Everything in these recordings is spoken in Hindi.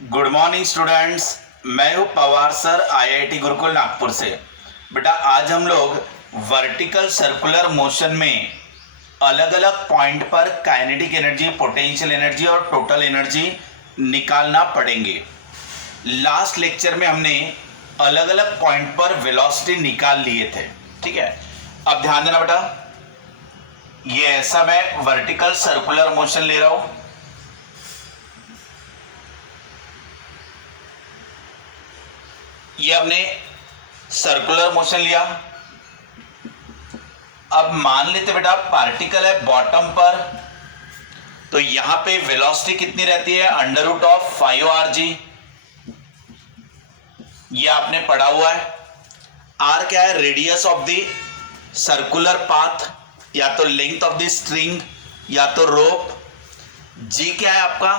Good morning students. मैं हूं पवार सर, आईआईटी गुरुकुल नागपुर से। बेटा आज हम लोग वर्टिकल सर्कुलर मोशन में अलग अलग पॉइंट पर काइनेटिक एनर्जी, पोटेंशियल एनर्जी और टोटल एनर्जी निकालना पड़ेंगे। लास्ट लेक्चर में हमने अलग अलग पॉइंट पर वेलोसिटी निकाल लिए थे, ठीक है। अब ध्यान देना बेटा, ये ऐसा मैं वर्टिकल सर्कुलर मोशन ले रहा हूं। ये हमने सर्कुलर मोशन लिया। अब मान लेते बेटा पार्टिकल है बॉटम पर, तो यहां पे वेलोसिटी कितनी रहती है? √5rg। ये आपने पढ़ा हुआ है। r क्या है? Radius of the circular path, या तो लेंथ ऑफ द स्ट्रिंग या तो रोप। g क्या है आपका?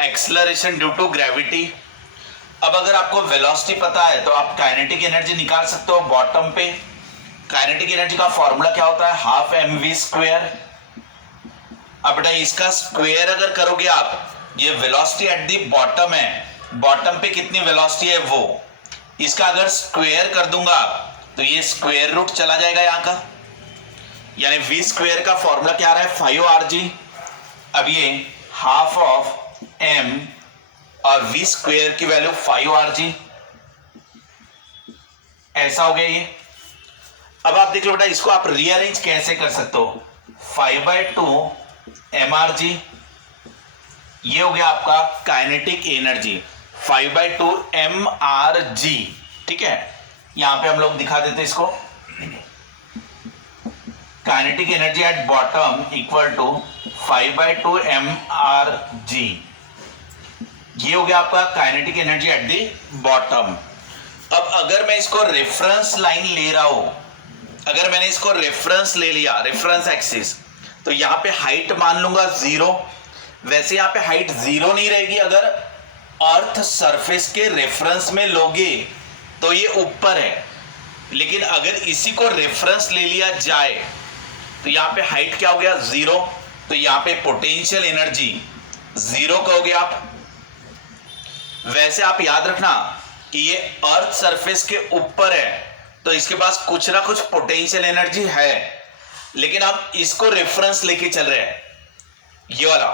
Acceleration due to gravity. अब अगर आपको वेलोसिटी पता है तो आप काइनेटिक एनर्जी निकाल सकते हो बॉटम पे। काइनेटिक एनर्जी का फॉर्मूला क्या होता है? Half mv²। अब बेटा इसका स्क्वायर अगर करोगे आप, ये वेलोसिटी एट दी बॉटम है, बॉटम पे कितनी वेलोसिटी है वो, इसका अगर स्क्वायर कर दूंगा तो ये स्क्वायर रूट चला जाएगा यहाँ का, यानी v² का फॉर्मूला क्या आ रहा है? 5rg। अब ये हाफ ऑफ m और v² की वैल्यू 5rg, ऐसा हो गया ये। अब आप देख लो बेटा, इसको आप रीअरेंज कैसे कर सकते हो? 5/2 mrg, ये हो गया आपका काइनेटिक एनर्जी 5/2 mrg, ठीक है। यहां पे हम लोग दिखा देते इसको। Kinetic energy at bottom equal to 5/2 mrg, ये हो गया आपका kinetic energy at the bottom. अब अगर मैं इसको रेफरेंस लाइन ले रहा हूं, अगर मैंने इसको रेफरेंस ले लिया, रेफरेंस एक्सिस, तो यहां पे हाइट मान लूंगा 0। वैसे यहां पे हाइट 0 नहीं रहेगी, अगर अर्थ सरफेस के रेफरेंस में लोगे तो ये ऊपर है, लेकिन अगर इसी को रेफरेंस ले लिया जाए तो यहां पे हाइट क्या हो गया? 0। तो यहां पे पोटेंशियल एनर्जी 0 कहोगे आप। वैसे आप याद रखना कि ये अर्थ सरफेस के ऊपर है, तो इसके पास कुछ ना कुछ पोटेंशियल एनर्जी है, लेकिन हम इसको रेफरेंस लेके चल रहे हैं, ये वाला।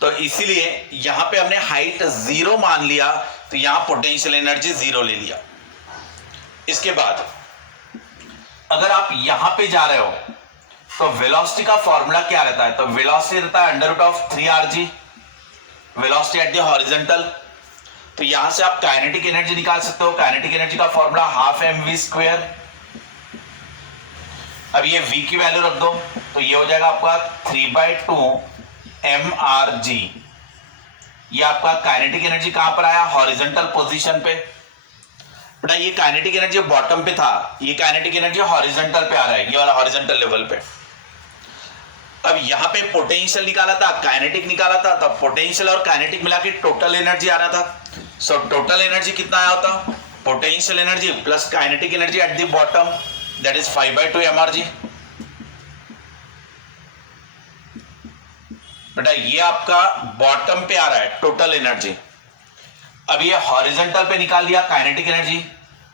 तो इसीलिए यहां पे हमने हाइट 0 मान लिया, तो यहां पोटेंशियल एनर्जी 0 ले लिया। इसके बाद अगर आप यहां पे जा रहे हो तो वेलोसिटी का फॉर्मूला क्या रहता है? तो वेलोसिटी रहता है √3rg, velocity at the horizontal. तो यहां से आप काइनेटिक एनर्जी निकाल सकते हो। काइनेटिक एनर्जी का फॉर्मूला हाफ mv²। अब ये v की वैल्यू रख दो, तो ये हो जाएगा आपका 3/2 mrg। ये आपका काइनेटिक एनर्जी कहां पर आया? हॉरिजॉन्टल पोजीशन पे। बेटा ये काइनेटिक एनर्जी बॉटम पे था, ये काइनेटिक एनर्जी हॉरिजॉन्टल पे आ रहा है, ये वाला हॉरिजॉन्टल लेवल पे। अब यहां पे पोटेंशियल निकाला था, काइनेटिक निकाला था, तो पोटेंशियल और काइनेटिक मिला के टोटल एनर्जी आ रहा था। सो टोटल एनर्जी कितना आया होता? Potential energy plus kinetic energy at the bottom, that is 5/2 mrg। बेटा ये आपका बॉटम पे आ रहा है टोटल एनर्जी। अब ये हॉरिजॉन्टल पे निकाल लिया काइनेटिक एनर्जी,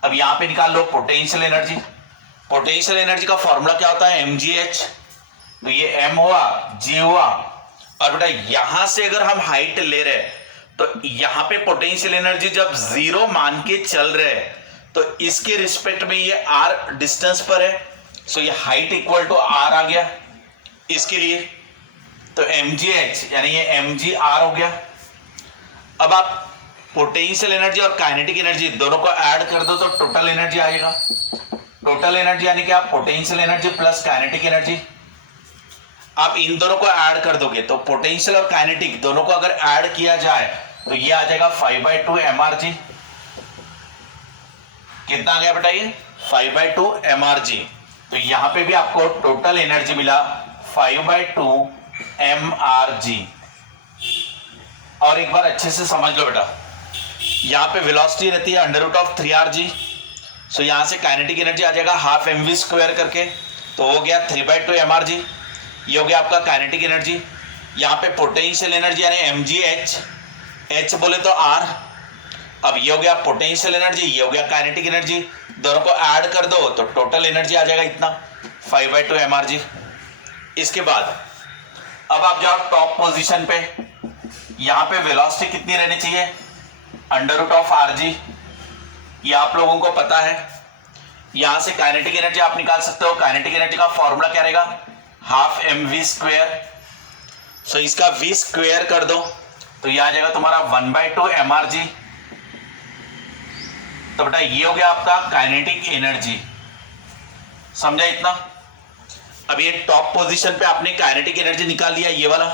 अब यहां पे निकाल low potential energy. Potential energy का फॉर्मूला क्या होता है? mgh। तो ये m हुआ, g हुआ। और बेटा यहां से अगर हम हाइट ले रहे हैं तो यहां पे पोटेंशियल एनर्जी जब 0 मान के चल रहे हैं, तो इसके रिस्पेक्ट में ये r डिस्टेंस पर है, सो ये हाइट इक्वल टू r आ गया इसके लिए। तो mgh यानी ये mgr हो गया। अब आप पोटेंशियल एनर्जी और काइनेटिक एनर्जी दोनों को ऐड कर दो तो टोटल एनर्जी आएगा। टोटल एनर्जी यानी कि आप potential energy plus kinetic energy, आप इन दोनों को ऐड कर दोगे तो पोटेंशियल और काइनेटिक दोनों को अगर ऐड किया जाए तो ये आ जाएगा 5/2 mrg। कितना आ गया बेटा? ये 5/2 mrg। तो यहां पे भी आपको टोटल एनर्जी मिला 5/2 mrg। और एक बार अच्छे से समझ लो बेटा, यहां पे वेलोसिटी रहती है √3rg, सो यहां से काइनेटिक एनर्जी आ जाएगा हाफ mv² करके, तो हो गया 3/2 mrg। ये हो गया आपका काइनेटिक एनर्जी। यहां पे पोटेंशियल एनर्जी यानी mgh एच बोले तो आर। अब ये हो गया पोटेंशियल एनर्जी, ये हो गया काइनेटिक एनर्जी, दोनों को ऐड कर दो तो टोटल एनर्जी आ जाएगा इतना 5/2 mrg। इसके बाद अब आप जाओ टॉप पोजीशन पे, यहां पे वेलोसिटी कितनी रहनी चाहिए, √rg। ये आप लोगों को पता है। यहां से काइनेटिक एनर्जी आप निकाल सकते हो। काइनेटिक एनर्जी का फॉर्मूला क्या रहेगा, हाफ mv²। सो इसका v स्क्वेयर कर दो तो ये आ जाएगा तुम्हारा 1/2 mrg। तो बेटा ये हो गया आपका काइनेटिक एनर्जी, समझा इतना। अब ये टॉप पोजीशन पे आपने काइनेटिक एनर्जी निकाल लिया, ये वाला।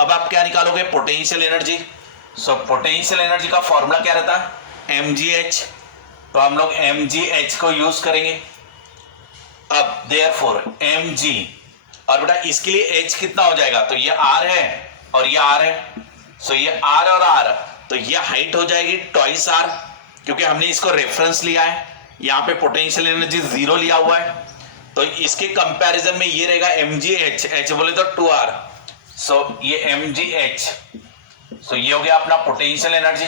अब आप क्या निकालोगे, potential energy. So potential energy का फॉर्मूला क्या रहता है, mgh। तो हम लोग mgh को यूज करेंगे। अब देयरफॉर mg, और बेटा इसके लिए h कितना हो जाएगा, तो ये r है और ये r है। सो ये r और r, तो ये हाइट हो जाएगी ट्वाइस r, क्योंकि हमने इसको रेफरेंस लिया है। यहाँ पे पोटेंशियल एनर्जी 0 लिया हुआ है, तो इसके कंपैरिजन में ये रहेगा mgh। h बोले तो 2r। सो ये mgh। सो ये हो गया अपना पोटेंशियल एनर्जी।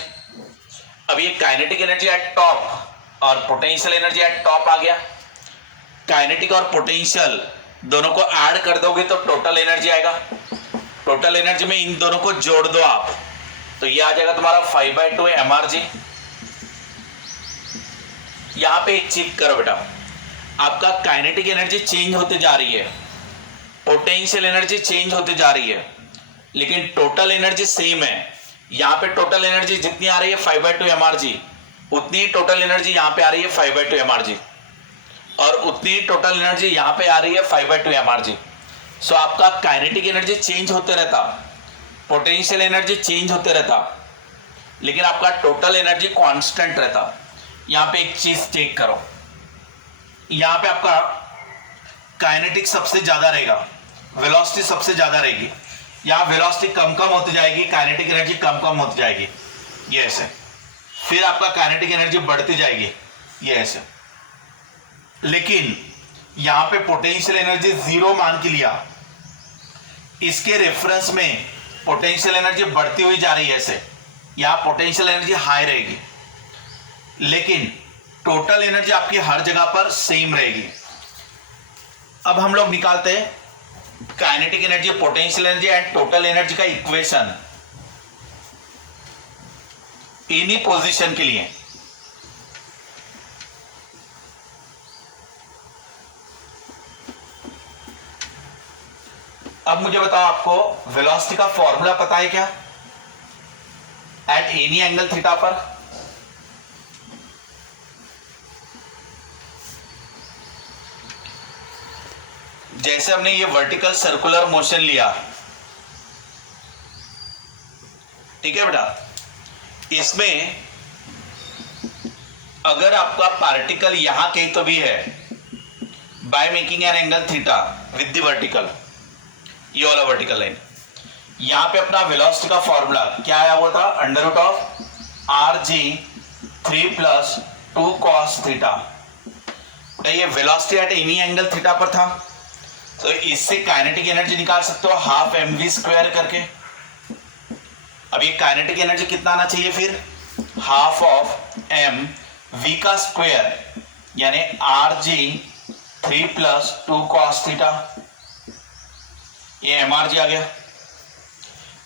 अब ये काइनेटिक एनर्जी एट टॉप और पोटेंशियल एनर्जी एट टॉप आ गया। काइनेटिक और पोटेंशियल दोनों को ऐड कर दोगे तो टोटल एनर्जी आएगा। टोटल एनर्जी में इन दोनों को जोड़ दो आप, तो ये आ जाएगा तुम्हारा 5/2 mrg। यहां पे एक चेक करो बेटा, आपका काइनेटिक एनर्जी चेंज होते जा रही है, पोटेंशियल एनर्जी चेंज होते जा रही है, लेकिन टोटल एनर्जी सेम है। यहां पे टोटल एनर्जी जितनी आ रही है 5/2 mrg, उतनी ही टोटल एनर्जी यहां पे आ रही है 5/2 mrg, और उतनी ही टोटल एनर्जी यहां पे आ रही है 5/2 mrg। सो आपका काइनेटिक एनर्जी चेंज होते रहता, पोटेंशियल एनर्जी चेंज होते रहता, लेकिन आपका टोटल एनर्जी कांस्टेंट रहता। यहां पे एक चीज चेक करो, यहां पे आपका काइनेटिक सबसे ज्यादा रहेगा, वेलोसिटी सबसे ज्यादा रहेगी। यहां वेलोसिटी कम कम होती जाएगी, काइनेटिक एनर्जी कम कम होती जाएगी, ये ऐसे। फिर आपका काइनेटिक एनर्जी बढ़ती जाएगी, ये ऐसे। लेकिन यहां पे पोटेंशियल एनर्जी 0 मान के लिया, इसके रेफरेंस में पोटेंशियल एनर्जी बढ़ती हुई जा रही है ऐसे। यहां पोटेंशियल एनर्जी हाई रहेगी, लेकिन टोटल एनर्जी आपकी हर जगह पर सेम रहेगी। अब हम लोग निकालते हैं kinetic energy, potential energy and total energy का इक्वेशन इन्हीं पोजीशन के लिए। अब मुझे बताओ, आपको वेलोसिटी का फॉर्मूला पता है क्या, एट एनी एंगल थीटा पर? जैसे हमने ये वर्टिकल सर्कुलर मोशन लिया, ठीक है बेटा, इसमें अगर आपका पार्टिकल यहां कहीं तो भी है, by making an angle theta with the vertical, ये वाला वर्टिकल लाइन, यहां पे अपना वेलोसिटी का फॉर्मूला क्या आया हुआ था, √rg 3 + 2 cos थीटा। ये velocity at any angle theta पर था, तो इससे काइनेटिक एनर्जी निकाल सकते हो हाफ mv² करके। अब ये काइनेटिक एनर्जी कितना आना चाहिए फिर, हाफ ऑफ mv का स्क्वायर, यानी rg 3 + 2 cos थीटा। ये mrg आ गया।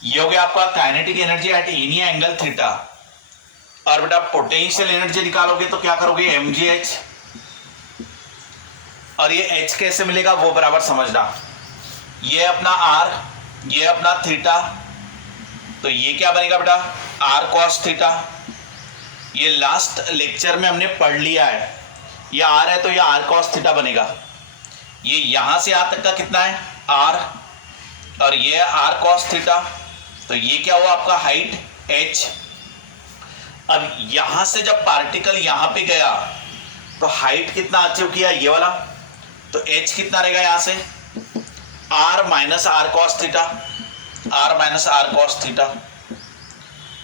ये हो गया आपका kinetic energy at any angle theta. और बेटा पोटेंशियल एनर्जी निकालोगे तो क्या करोगे, mgh। और ये h कैसे मिलेगा वो बराबर समझना। ये अपना r, ये अपना थीटा, तो ये क्या बनेगा बेटा, r cos थीटा। ये लास्ट लेक्चर में हमने पढ़ लिया है, ये r है तो ये r cos थीटा बनेगा। ये यहां से यहां तक का कितना है, r, और ये r cos थीटा, तो ये क्या हुआ आपका हाइट h। अब यहां से जब पार्टिकल यहां पे गया तो हाइट कितना अचीव किया, ये वाला, तो h कितना रहेगा यहां से, r - r cos theta, r - r cos theta.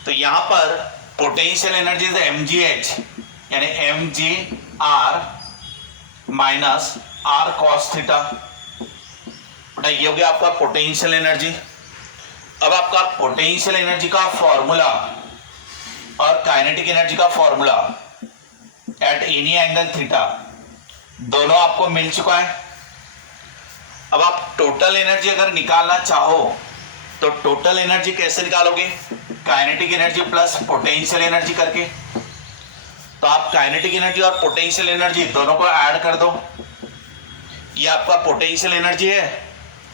तो यहां पर पोटेंशियल एनर्जी इज mgh, यानी mgr - r cos थीटा। ये हो गया आपका पोटेंशियल एनर्जी। अब आपका पोटेंशियल एनर्जी का फॉर्मूला और काइनेटिक एनर्जी का formula at any angle theta दोनों आपको मिल चुका है। अब आप टोटल एनर्जी अगर निकालना चाहो तो टोटल एनर्जी कैसे निकालोगे? Kinetic energy plus potential energy करके। तो आप काइनेटिक एनर्जी और पोटेंशियल एनर्जी दोनों को ऐड कर दो। ये आपका पोटेंशियल एनर्जी है,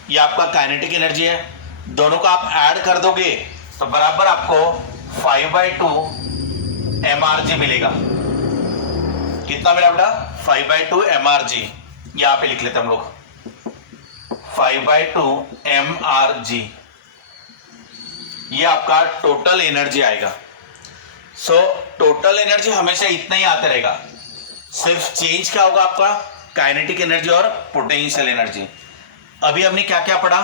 ये आपका काइनेटिक एनर्जी है, दोनों को आप ऐड कर दोगे तो बराबर आपको 5/2 mRg मिलेगा। कितना मिला बेटा? 5/2 mRg। यहां पे लिख लेते हैं हम लोग 5/2 mRg। ये आपका टोटल एनर्जी आएगा। सो टोटल एनर्जी हमेशा इतना ही आता रहेगा, सिर्फ चेंज क्या होगा आपका? काइनेटिक एनर्जी और पोटेंशियल एनर्जी। अभी हमने क्या क्या पढ़ा?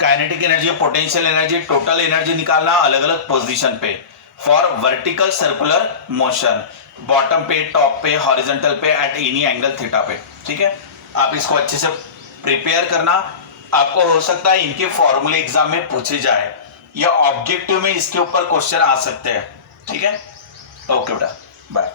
Kinetic energy, potential energy, total energy निकालना अलग अलग पोजीशन पे for vertical circular motion, bottom पे, टॉप पे, हॉरिजॉन्टल पे, एट एनी एंगल थीटा पे। ठीक है, आप इसको अच्छे से प्रिपेयर करना। आपको हो सकता है इनके फॉर्मूले एग्जाम में पूछे जाए या ऑब्जेक्टिव में इसके ऊपर क्वेश्चन आ सकते हैं। ठीक है, ओके बेटा, बाय।